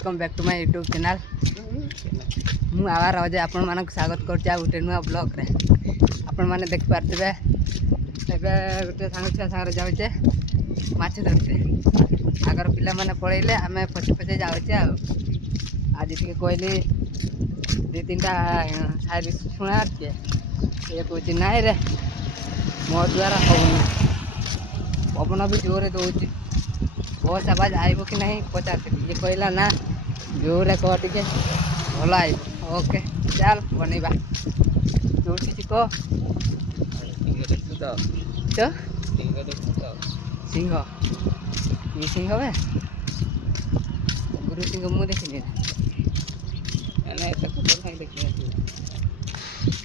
Welcome back to my YouTube channel. मु आवार आज आपण मानक स्वागत कर गोटे नुआ ब्लॉग रे। आपण माने देख पारथिबे एबे गोटे सांग छुआ सांग जाउचे माछ धरते। आगर पिला माने पळैले आमे पछे पछे जाउचे। आज टिके कहली दि तीनटा शायरी सुना के ये कहूँ नाई रे मो द्वारा होनी पवन भी जोरे दौर बस आवाज आइब कि नहीं पचार ये कहला ना जोरे कह टे भल आइब। ओके चल बनइबा जोटी कह सिंह ये सिंह बे गुरु सिंह मु देखनी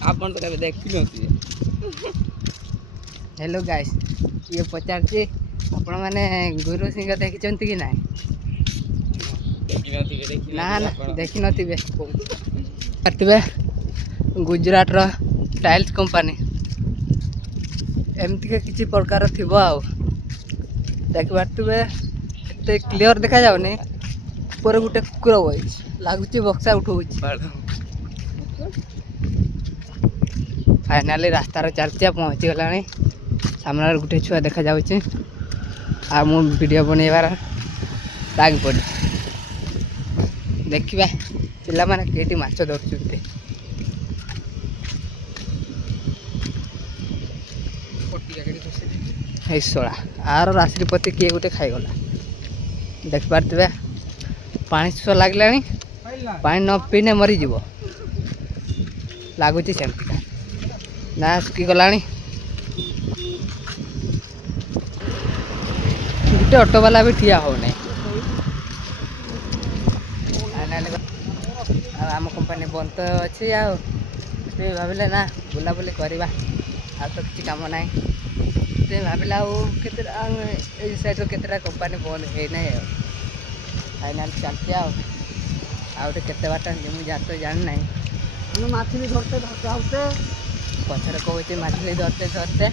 आप तो देखी। हेलो गाइस ये पचार आपण मैंने गुरु सिंह देखी कि ना ना ना देखी नथिबे पारथिबे गुजरात रो टाइल्स कंपनी एमती के किसी प्रकार थिबो आ देख पारथिबे एते क्लियर देखा जाउनी ऊपर गुटे कुकुर बइछ लागुची बक्सा उठौछ। फाइनाली रास्तार चलती पहुँची गलानी सामने गोटे छुआ देखा जाउची आ मु वीडियो बनइबार लाग पड़ी देखिबा पिला माने केटी माछ धरछुंते। हे सोला आर राष्ट्रपति किए गोटे खाईगला देख पारथिबे पानी सो लागलानी पानी न पीने मरी जीवो लागुची सेमती ना सुखी गलानी। गोटे ऑटो वाला भी ठिया हो नहीं आम कंपनी बंद तो अच्छी भाविले ना बुलाबुली करवा आ तो किसी कम ना भाविला के साइड केतटा कंपनी बंद है ना फाइनाल चलती आउटे केते बाट मुझे जात जान ना मछली धरते धरते आते पचर कहते मछली धरते धरते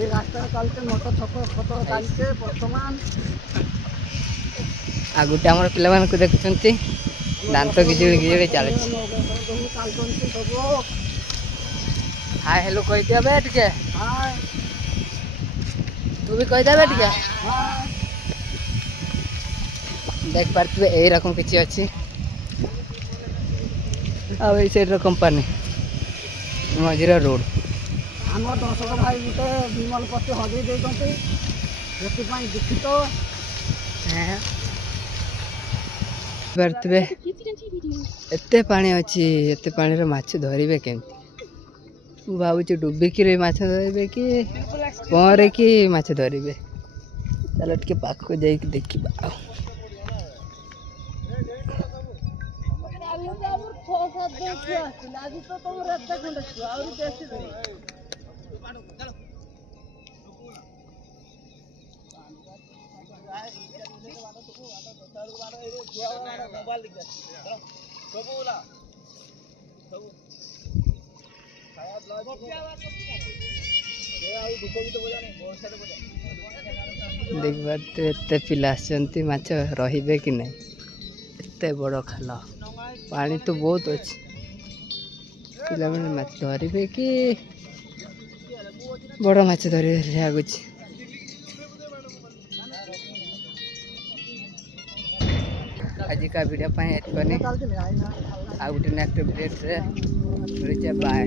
ये रास्ता चलते मोटर छक खतर चलते बर्तमान आ गोटे आम पे देखुं दांत गिजड़ी गिजड़ी चलती। हाय हेलो कह दिया बे टिके तू भी कह दे टिके देख पारे यही रकम किसी अच्छी आई साइड कंपनी मझिरा रोड आम दर्शक भाई गोटे विमल पति हजई देते दुखित पारे एते पानी अच्छी एते पानी रे माछ धरिबे केमती भावुची डुबिकी माछ धरिबे कि पहरे कि माछ धरिबे। चलो टिके पाखो जाइक देखिबा। देखा एते पिला माछ रहिबे कि नहीं एते बड़ खाल पानी तो बहुत अच्छी पिला मैंने माछ धरिबे कि बड़ माछ धरि आगुच। आज का वीडियो पाए आ गोटे नेक्स्ट वीडियो बाय।